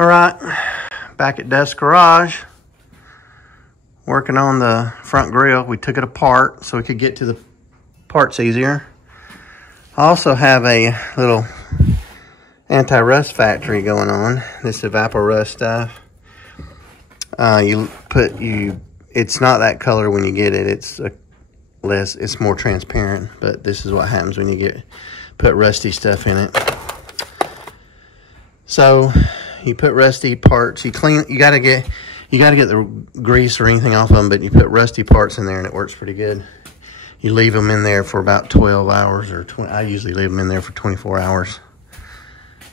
All right, back at Dufs Garage, working on the front grille. We took it apart so we could get to the parts easier. I also have a little anti-rust factory going on. This evapor-rust stuff. It's not that color when you get it. It's more transparent, but this is what happens when you put rusty stuff in it. So you put rusty parts, you gotta get the grease or anything off of them, but you put rusty parts in there and it works pretty good. You leave them in there for about 12 hours or 20, I usually leave them in there for 24 hours.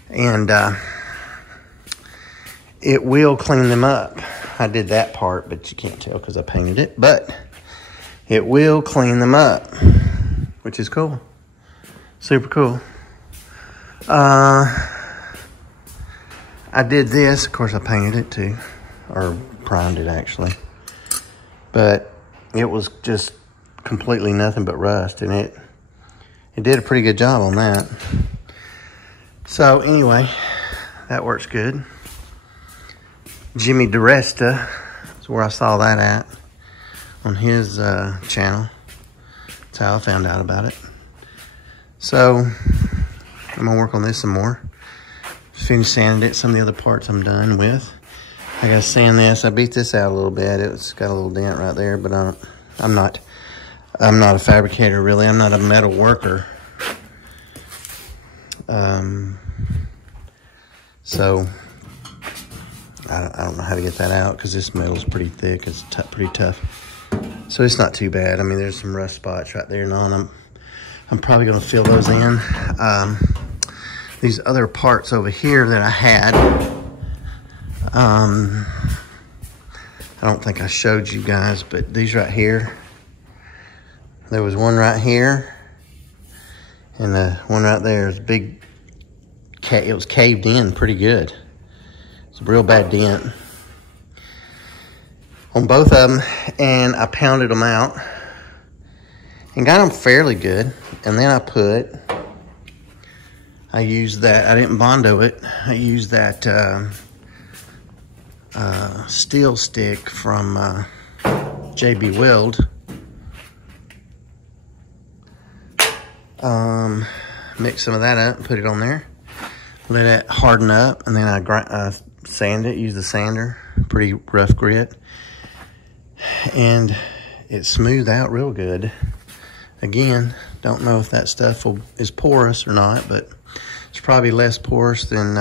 And it will clean them up. I did that part, but you can't tell because I painted it, but it will clean them up, which is cool. Super cool. I did this, of course I painted it too, or primed it actually, but it was just completely nothing but rust, and it did a pretty good job on that. So anyway, that works good. Jimmy DeResta is where I saw that at, on his channel. That's how I found out about it. So I'm gonna work on this some more. Finished sanding it. Some of the other parts I'm done with. I gotta sand this. I beat this out a little bit. It's got a little dent right there, but I'm not a fabricator really. I'm not a metal worker. So I don't know how to get that out because this metal's pretty thick. It's pretty tough. So it's not too bad. I mean, there's some rust spots right there and on. I'm probably gonna fill those in. These other parts over here that I had, I don't think I showed you guys, but these right here, there was one right here, and the one right there is big. It was caved in pretty good. It's a real bad dent on both of them, and I pounded them out and got them fairly good. And then I used that, I didn't Bondo it, I used that steel stick from JB Weld. Mix some of that up and put it on there. Let it harden up, and then I sand it, use the sander, pretty rough grit. And it smoothed out real good. Again, don't know if that stuff is porous or not, but it's probably less porous than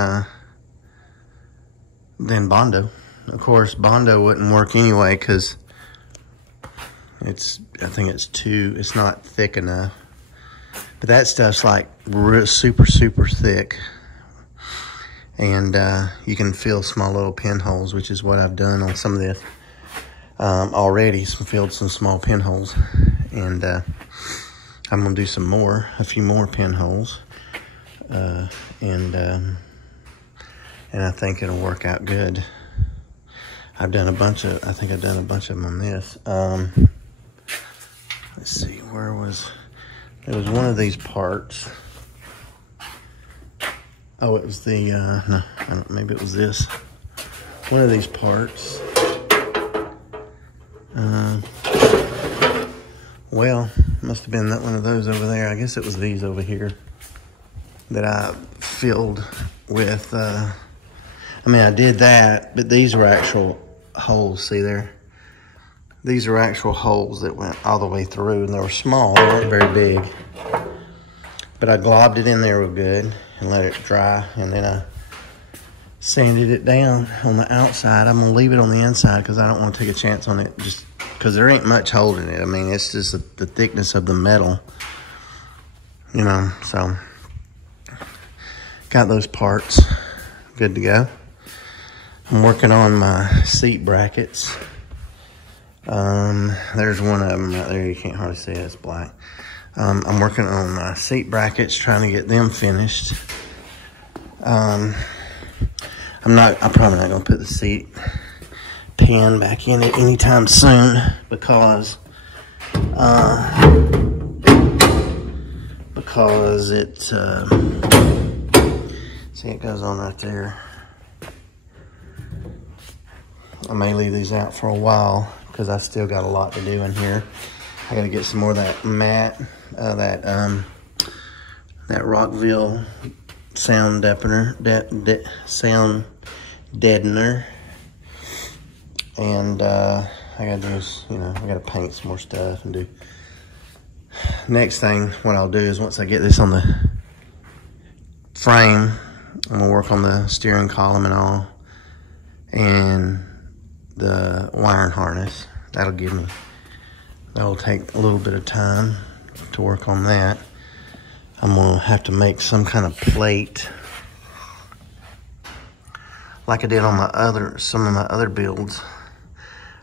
Bondo. Of course, Bondo wouldn't work anyway because I think it's not thick enough. But that stuff's like super, super thick. And you can fill small little pinholes, which is what I've done on some of this already. Filled some small pinholes. And I'm gonna do a few more pinholes. And I think it'll work out good. I think I've done a bunch of them on this. Let's see, there was one of these parts. Oh, it was the, no, maybe it was this. One of these parts. Well, must have been that one of those over there. I guess it was these over here that I filled with, I did that, but these were actual holes, see there? These are actual holes that went all the way through, and they were small, they weren't very big. But I globbed it in there real good and let it dry, and then I sanded it down on the outside. I'm gonna leave it on the inside because I don't want to take a chance on it, just because there ain't much holding it. I mean, it's just the thickness of the metal, you know. So got those parts good to go. I'm working on my seat brackets. There's one of them right there. You can't hardly see it, it's black. I'm working on my seat brackets, trying to get them finished. I'm probably not gonna put the seat pan back in it anytime soon because it's see, it goes on right there. I may leave these out for a while because I still got a lot to do in here. I got to get some more of that matte, that Rockville sound sound deadener, and I got to do is, I got to paint some more stuff and do. Next thing, what I'll do is once I get this on the frame, I'm gonna work on the steering column and all, and the wiring harness. That'll take a little bit of time to work on that. I'm gonna have to make some kind of plate like I did on some of my other builds.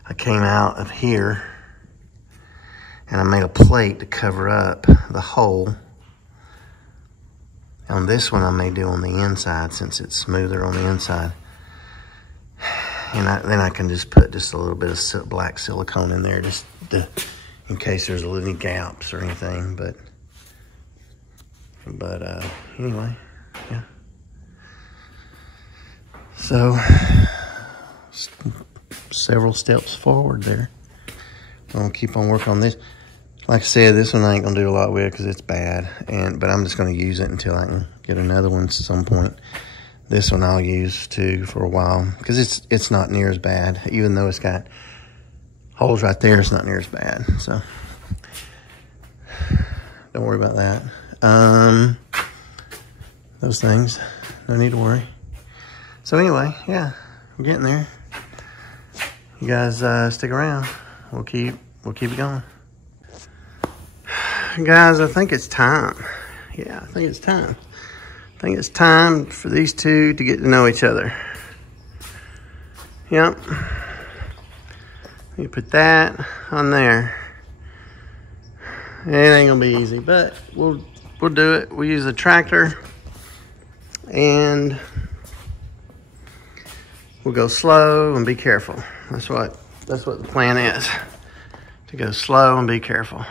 I came out of here and I made a plate to cover up the hole. On this one I may do on the inside since it's smoother on the inside. And then I can just put just a little bit of black silicone in there just in case there's any gaps or anything. But anyway, yeah. So, several steps forward there. I'm gonna keep on working on this. Like I said, this one I ain't gonna do a lot with because it's bad, but I'm just gonna use it until I can get another one at some point. This one I'll use too for a while because it's not near as bad. Even though it's got holes right there, it's not near as bad. So don't worry about that. Those things, no need to worry. So anyway, yeah, we're getting there. You guys stick around. We'll keep it going. Guys, I think it's time. Yeah, I think it's time. I think it's time for these two to get to know each other. Yep. You put that on there. It ain't gonna be easy, but we'll do it. We'll use a tractor and we'll go slow and be careful. That's what the plan is. To go slow and be careful.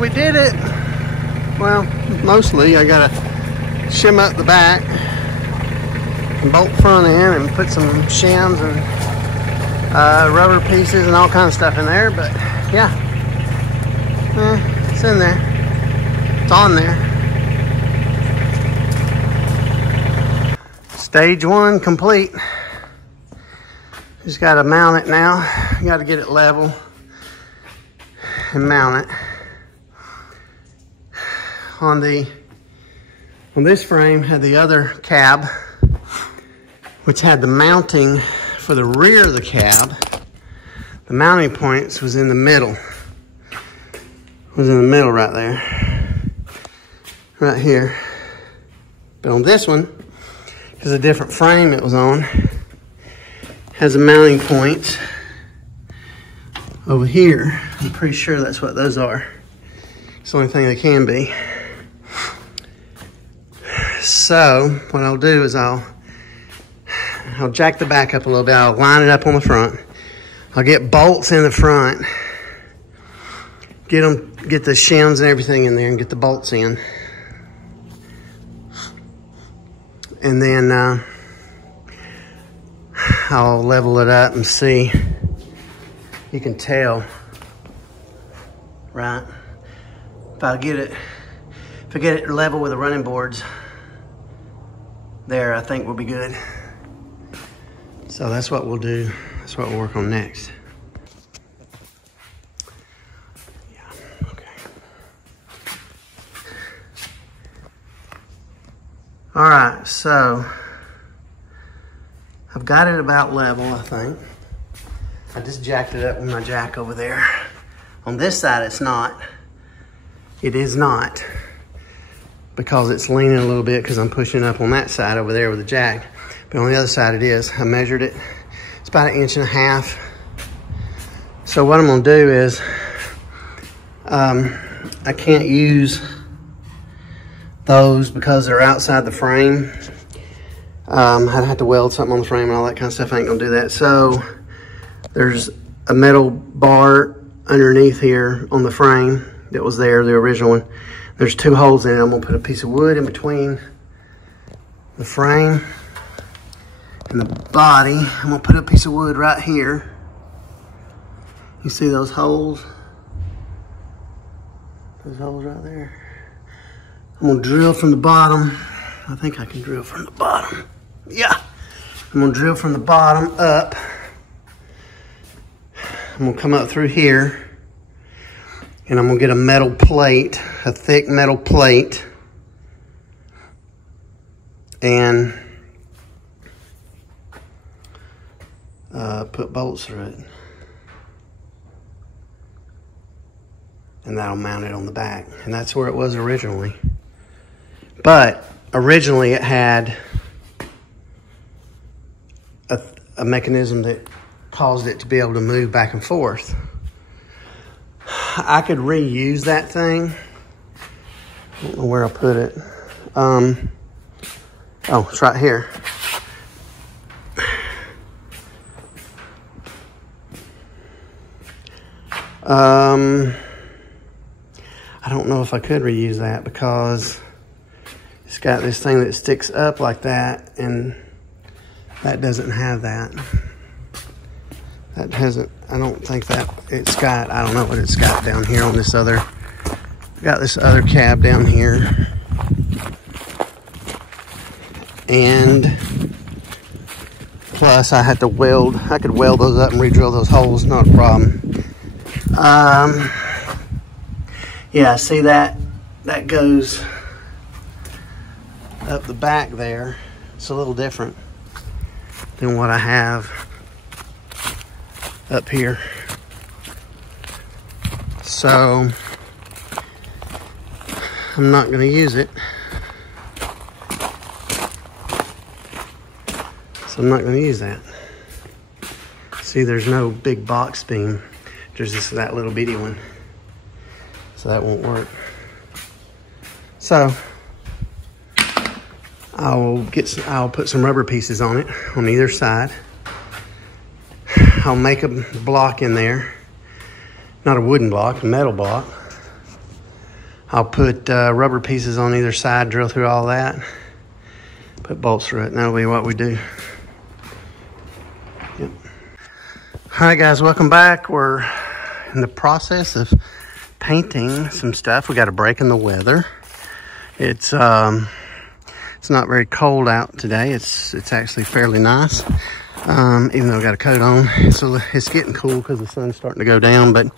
we did it. Well, mostly I gotta shim up the back and bolt front end and put some shims and rubber pieces and all kinds of stuff in there. But yeah, it's in there. It's on there. Stage 1 complete. Just got to mount it now. Got to get it level and mount it. On this frame had the other cab, which had the mounting for the rear of the cab. The mounting points was in the middle. Was in the middle right there. Right here. But on this one, because a different frame it was on, has a mounting point over here. I'm pretty sure that's what those are. It's the only thing they can be. So what I'll do is I'll jack the back up a little bit. I'll line it up on the front. I'll get bolts in the front. Get the shims and everything in there and get the bolts in. And then I'll level it up and see. You can tell, right? If I get it level with the running boards there, I think we'll be good. So that's what we'll do. That's what we'll work on next. Yeah, okay. All right, so I've got it about level, I think. I just jacked it up with my jack over there. On this side, it's not. It is not, because it's leaning a little bit because I'm pushing up on that side over there with the jack. But on the other side it is. I measured it. It's about 1.5 inches. So what I'm gonna do is, I can't use those because they're outside the frame. I'd have to weld something on the frame and all that kind of stuff. I ain't gonna do that. So there's a metal bar underneath here on the frame that was there, the original one. There's 2 holes in it. I'm gonna put a piece of wood in between the frame and the body. I'm gonna put a piece of wood right here. You see those holes? Those holes right there. I'm gonna drill from the bottom. I think I can drill from the bottom. Yeah. I'm gonna drill from the bottom up. I'm gonna come up through here and I'm gonna get a metal plate, a thick metal plate, and put bolts through it. And that'll mount it on the back. And that's where it was originally. But originally it had a mechanism that caused it to be able to move back and forth. I could reuse that thing. I don't know where I put it. Oh, it's right here. I don't know if I could reuse that because it's got this thing that sticks up like that, and that doesn't have that. That hasn't, I don't think that it's got, I don't know what it's got down here on this other, got this other cab down here. And plus I had to weld, I could weld those up and re-drill those holes, not a problem. Yeah, see that goes up the back there. It's a little different than what I have up here. So I'm not going to use it. So I'm not going to use that. See, there's no big box beam. There's just that little bitty one. So that won't work. So I'll put some rubber pieces on it on either side. I'll make a block in there. Not a wooden block, a metal block. I'll put rubber pieces on either side, drill through all that, put bolts through it, and that'll be what we do. Yep. All right, guys, welcome back. We're in the process of painting some stuff. We got a break in the weather. It's not very cold out today. It's actually fairly nice. Even though I got a coat on, it's getting cool because the sun's starting to go down. But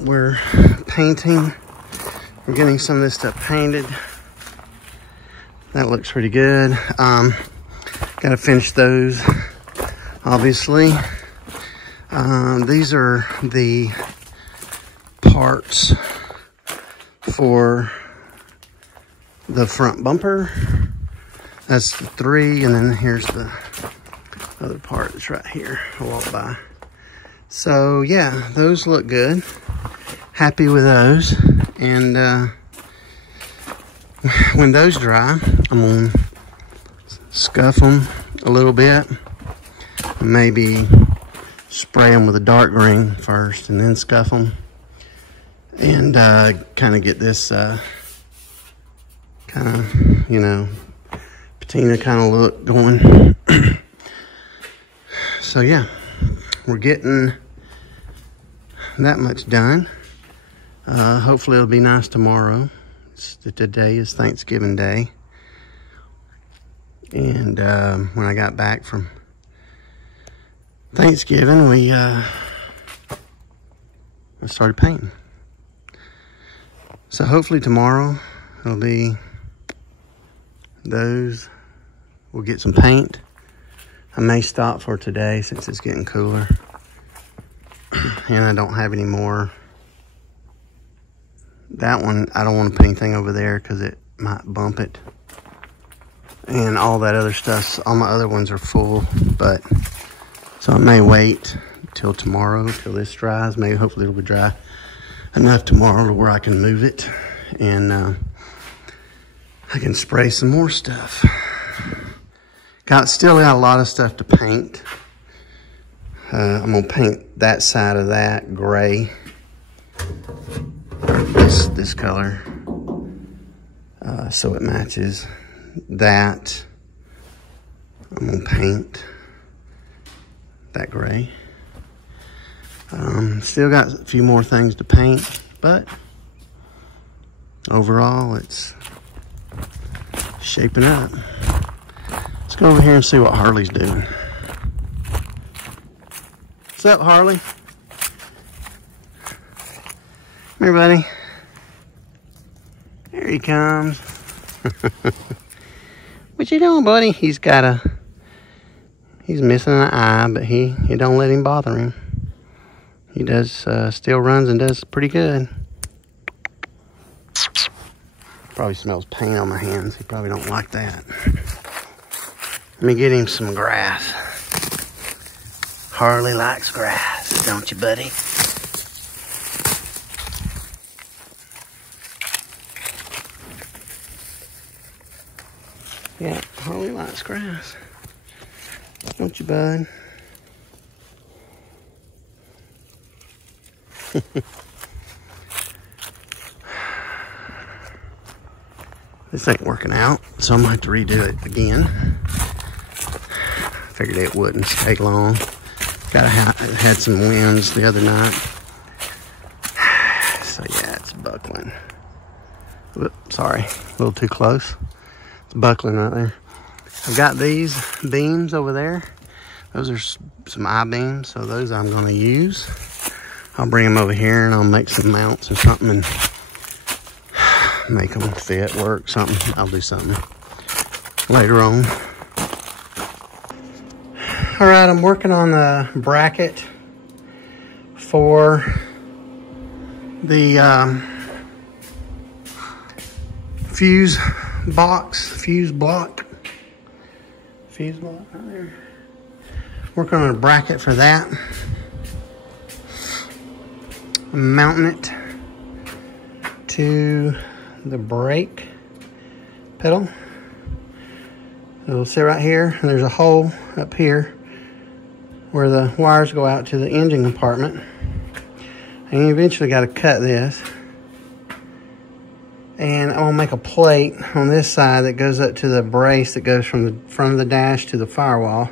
we're painting. We're getting some of this stuff painted. That looks pretty good. Got to finish those, obviously. These are the parts for the front bumper. That's the 3, and then here's the other part that's right here. I walk by. So yeah, those look good. Happy with those. And when those dry, I'm gonna scuff them a little bit. Maybe spray them with a dark green first, and then scuff them. And kind of get this kind of, you know, patina kind of look going. So yeah, we're getting that much done. Hopefully it'll be nice tomorrow. Today is Thanksgiving Day. And when I got back from Thanksgiving, I started painting. So hopefully tomorrow it'll be those. We'll get some paint. I may stop for today since it's getting cooler. And I don't have any more. That one, I don't want to put anything over there because it might bump it. And all that other stuff, all my other ones are full. But, so I may wait till tomorrow, till this dries. Maybe hopefully it'll be dry enough tomorrow to where I can move it. And I can spray some more stuff. Still got a lot of stuff to paint. I'm gonna paint that side of that gray. This color. So it matches that. I'm gonna paint that gray. Still got a few more things to paint, but overall it's shaping up. Let's go over here and see what Harley's doing. What's up, Harley? Come here, buddy. There he comes. What you doing, buddy? He's missing an eye, but he don't let him bother him. He does, still runs and does pretty good. Probably smells paint on my hands. He probably don't like that. Let me get him some grass. Harley likes grass, don't you, buddy? Yeah, Harley likes grass. Don't you, bud? This ain't working out, so I'm gonna have to redo it again. Figured it wouldn't take long. Had some winds the other night. So yeah, it's buckling. Whoop, sorry, a little too close. It's buckling right there. I've got these beams over there. Those are some I-beams, so those I'm gonna use. I'll bring them over here and I'll make some mounts or something and make them fit, work, something. I'll do something later on. All right, I'm working on the bracket for the fuse block right there. Working on a bracket for that. I'm mounting it to the brake pedal. It'll sit right here, and there's a hole up here where the wires go out to the engine compartment. And you eventually got to cut this. And I'm going to make a plate on this side that goes up to the brace that goes from the front of the dash to the firewall.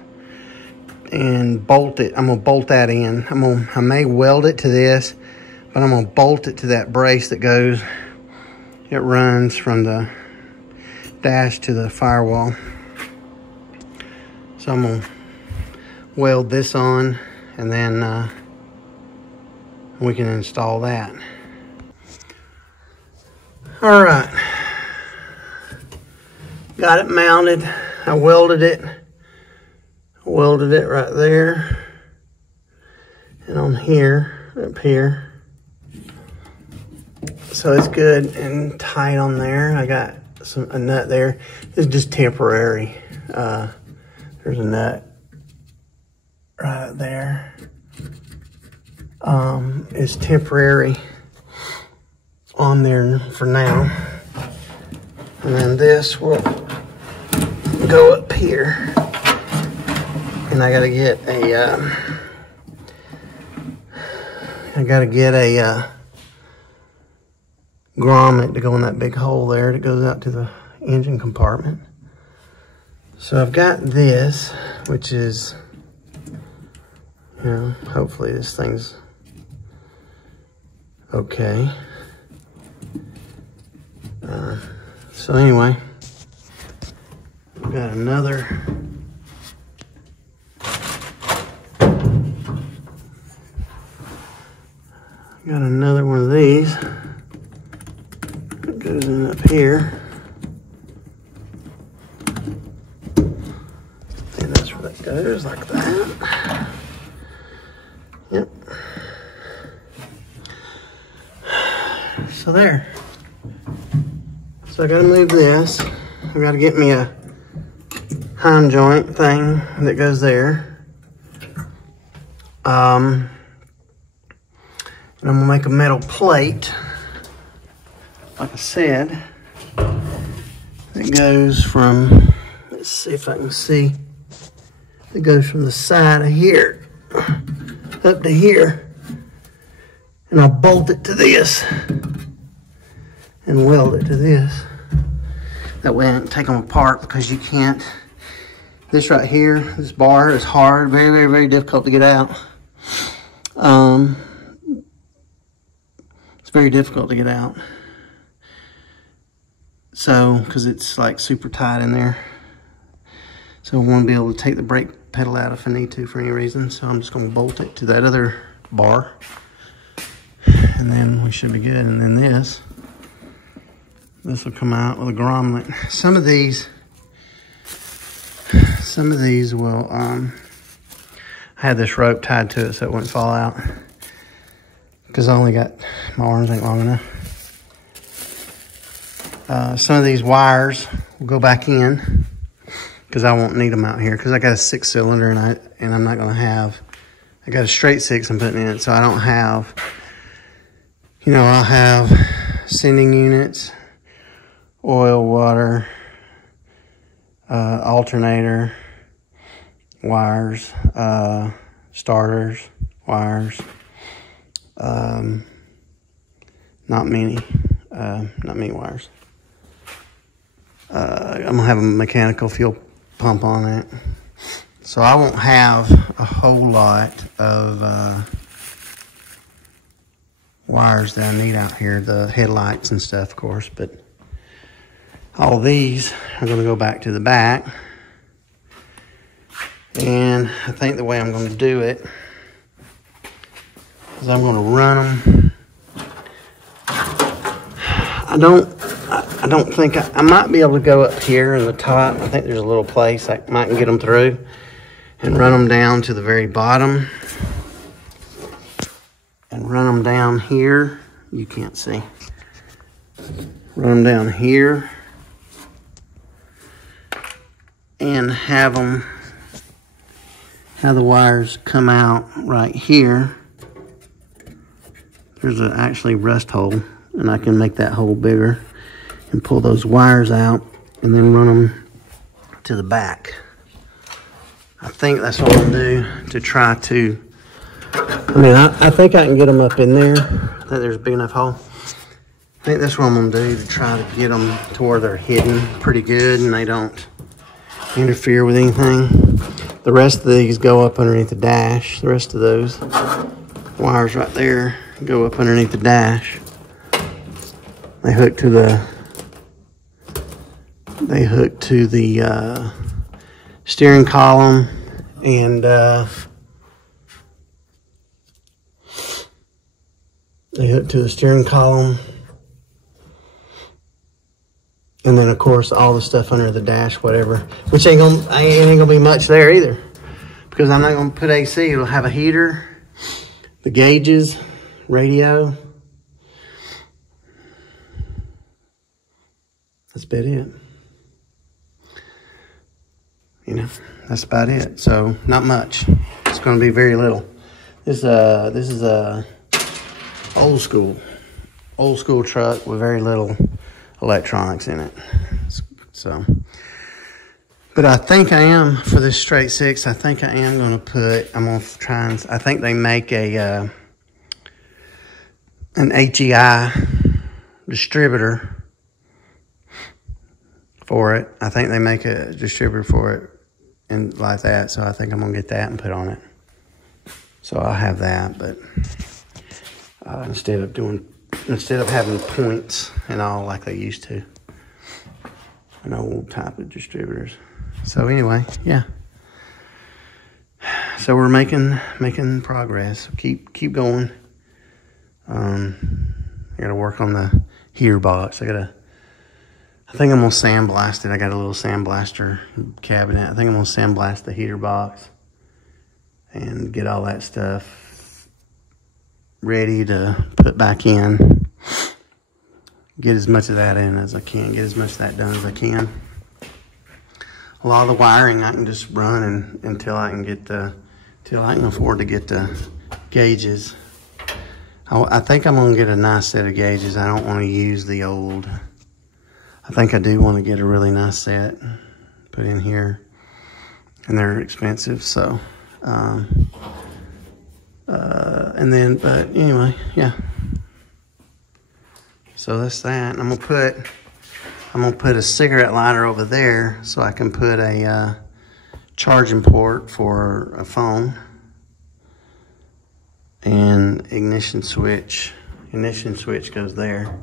And bolt it. I'm going to bolt that in. I may weld it to this, but I'm going to bolt it to that brace that goes, it runs from the dash to the firewall. So I'm going to weld this on, and then we can install that. All right, got it mounted. I welded it right there, and on here, up here. So it's good and tight on there. I got a nut there. It's just temporary. There's a nut right up there. It's temporary on there for now, and then this will go up here, and I gotta get a grommet to go in that big hole there that goes out to the engine compartment. So I've got this, which is, you know, hopefully this thing's okay. So anyway, we've got another one of these that goes in up here, and that's where that goes, like that. Yep. So there. So I gotta move this. I gotta get me a heim joint thing that goes there. And I'm gonna make a metal plate, like I said, that goes from, let's see if I can see, it goes from the side of here up to here, and I'll bolt it to this and weld it to this. That way I don't take them apart, because you can't. This right here, this bar is hard, very, very, very difficult to get out. It's very difficult to get out. So, because it's like super tight in there. So I want to be able to take the brake pedal out if I need to for any reason. So I'm just going to bolt it to that other bar. And then we should be good. And then this will come out with a grommet. Some of these will, I had this rope tied to it so it wouldn't fall out, because I only got, my arms ain't long enough. Some of these wires will go back in, because I won't need them out here, because I got a 6-cylinder and I'm not gonna have, I got a straight 6 I'm putting in it, so I don't have, you know, I'll have sending units, oil, water, alternator, wires, starters, wires, not many wires. I'm gonna have a mechanical fuel pump on it. So I won't have a whole lot of wires that I need out here, the headlights and stuff, of course, but all these are going to go back to the back. And I think the way I'm going to do it is I'm going to run them. I don't think, I might be able to go up here in the top. I think there's a little place I might get them through and run them down to the very bottom. And run them down here. You can't see. Run them down here. And have the wires come out right here. There's actually rust hole, and I can make that hole bigger and pull those wires out and then run them to the back. I think that's what I'll do to try to I mean, I think I can get them up in there. I think there's a big enough hole. I think that's what I'm gonna do to try to get them to where they're hidden pretty good and they don't interfere with anything. The rest of these go up underneath the dash. The rest of those wires right there go up underneath the dash. They hook to the steering column and they hook to the steering column. And then, of course, all the stuff under the dash, whatever, which ain't gonna be much there either, because I'm not gonna put AC. It'll have a heater, the gauges, radio. That's about it. You know, that's about it. So not much. It's gonna be very little. This is a old school truck with very little electronics in it. So, but I think I am, for this straight six, I think I am going to put, I'm going to try and, I think they make an HEI distributor for it. I think they make a distributor for it and like that. So I think I'm going to get that and put on it. So I'll have that, but instead of having points and all like they used to, an old type of distributors. So anyway, yeah. So we're making progress. Keep going. I got to work on the heater box. I think I'm gonna sandblast it. I got a little sandblaster cabinet. I think I'm gonna sandblast the heater box and get all that stuff ready to put back in. Get as much of that in as I can. Get as much of that done as I can. A lot of the wiring I can just run until I can afford to get the gauges. I think I'm gonna get a nice set of gauges. I don't want to use the old. I think I do want to get a really nice set put in here, and they're expensive. So, but anyway, yeah. So that's that. I'm gonna put a cigarette lighter over there so I can put a charging port for a phone and ignition switch. Ignition switch goes there.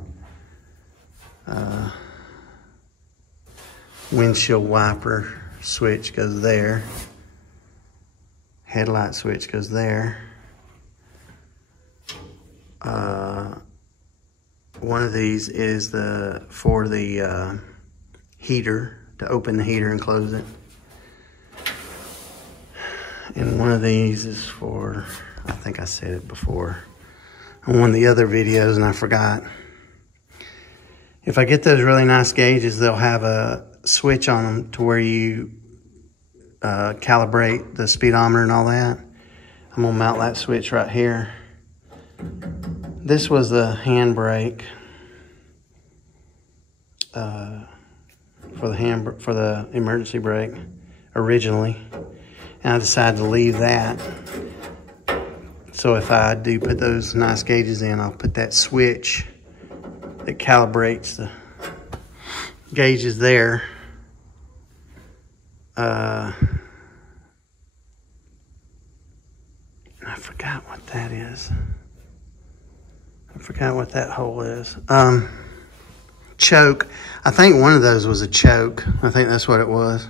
Windshield wiper switch goes there. Headlight switch goes there. One of these is for the heater, to open the heater and close it. And one of these is for, I think I said it before on one of the other videos and I forgot. If I get those really nice gauges, they'll have a switch on them to where you calibrate the speedometer and all that. I'm gonna mount that switch right here. This was the handbrake for the emergency brake originally, and I decided to leave that. So if I do put those nice gauges in, I'll put that switch that calibrates the gauges there. I forgot what that is. I forgot what that hole is. Choke. I think one of those was a choke. I think that's what it was.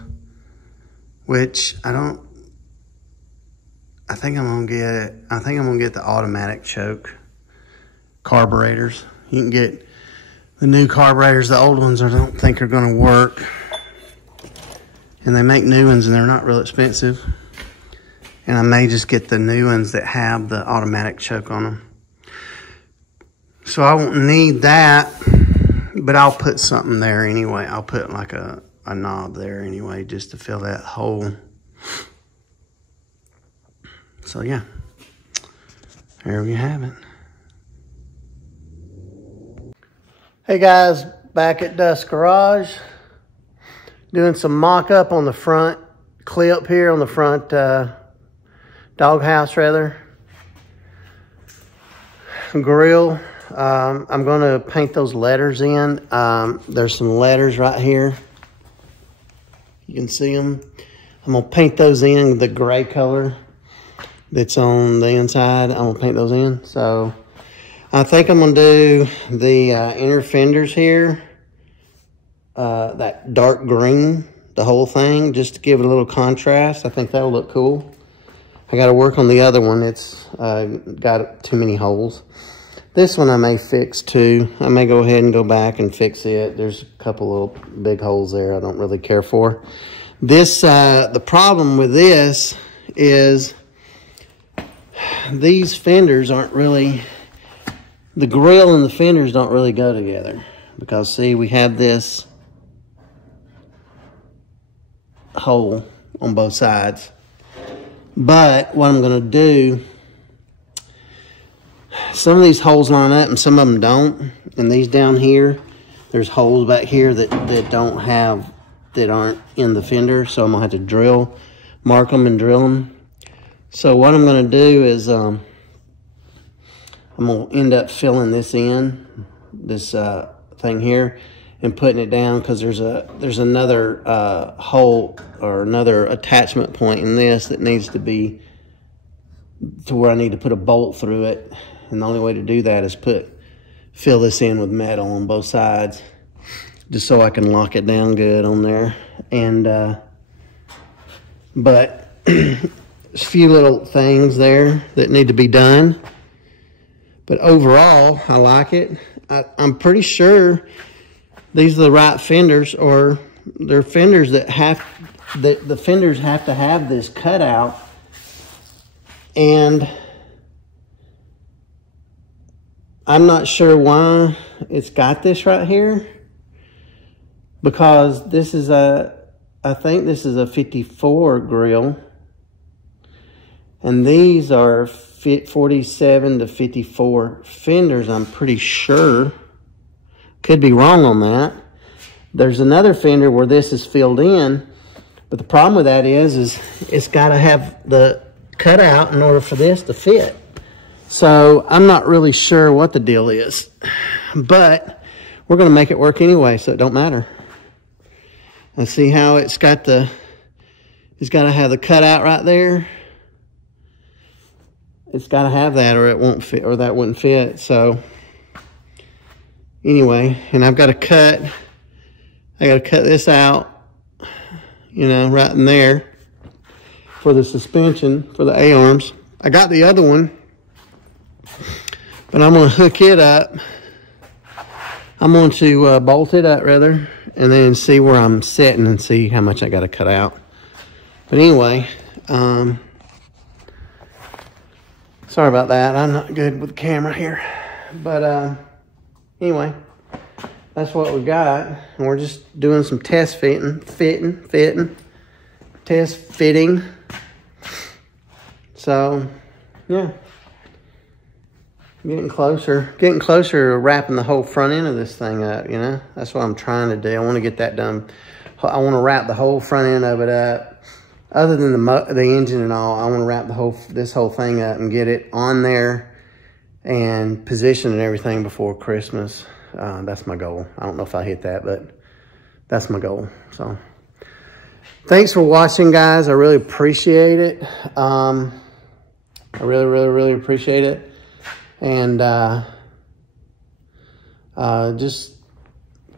Which I think I'm gonna get the automatic choke carburetors. You can get the new carburetors. The old ones I don't think are gonna work. And they make new ones and they're not real expensive. And I may just get the new ones that have the automatic choke on them. So I won't need that, but I'll put something there anyway. I'll put like a knob there anyway, just to fill that hole. So yeah, there we have it. Hey guys, back at Dufs Garage. Doing some mock-up on the front clip here, on the front doghouse rather. grill. I'm gonna paint those letters in. There's some letters right here. You can see them. I'm gonna paint those in the gray color that's on the inside. I'm gonna paint those in. So I think I'm gonna do the inner fenders here, that dark green, the whole thing, just to give it a little contrast. I think that'll look cool. I got to work on the other one. It's got too many holes. This one I may fix too. I may go ahead and go back and fix it. There's a couple little big holes there I don't really care for. This, the problem with this is these fenders aren't really, the grill and the fenders don't really go together. Because see, we have this hole on both sides. But what I'm going to do, some of these holes line up and some of them don't. And these down here, there's holes back here that aren't in the fender. So I'm going to have to mark them and drill them. So what I'm going to do is I'm going to end up filling this in, this thing here, and putting it down, because there's another hole or another attachment point in this that needs to be to where I need to put a bolt through it. And the only way to do that is fill this in with metal on both sides, just so I can lock it down good on there. And but there's a few little things there that need to be done, but overall I like it. I'm pretty sure these are the right fenders, or they're fenders that the fenders have to have this cutout. And I'm not sure why it's got this right here, because this is I think this is a 54 grill, and these are 47 to 54 fenders, I'm pretty sure. Could be wrong on that. There's another fender where this is filled in, but the problem with that is it's got to have the cutout in order for this to fit. So I'm not really sure what the deal is, but we're going to make it work anyway, so it don't matter. And see how it's got to have the cutout right there. It's got to have that, or it won't fit, or that wouldn't fit. So anyway, and I got to cut this out, you know, right in there for the suspension, for the A-arms. I got the other one, but I'm going to hook it up. I'm going to bolt it up, rather, and then see where I'm sitting and see how much I got to cut out. But anyway, sorry about that. I'm not good with the camera here. But anyway, that's what we got. And we're just doing some test fitting. So, yeah. Getting closer to wrapping the whole front end of this thing up, you know. That's what I'm trying to do. I want to get that done. I want to wrap the whole front end of it up. Other than the engine and all, I want to wrap this whole thing up and get it on there and position and everything before Christmas. That's my goal. I don't know if I hit that, but that's my goal. So, thanks for watching, guys. I really appreciate it. I really appreciate it. And just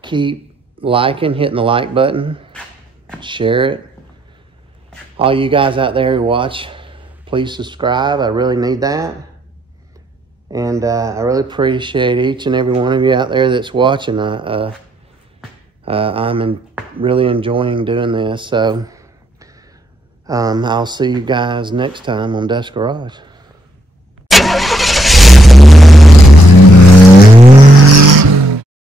keep liking, hitting the like button, share it. All you guys out there who watch, please subscribe. I really need that. And I really appreciate each and every one of you out there that's watching. I'm really enjoying doing this. So I'll see you guys next time on Dufs Garage.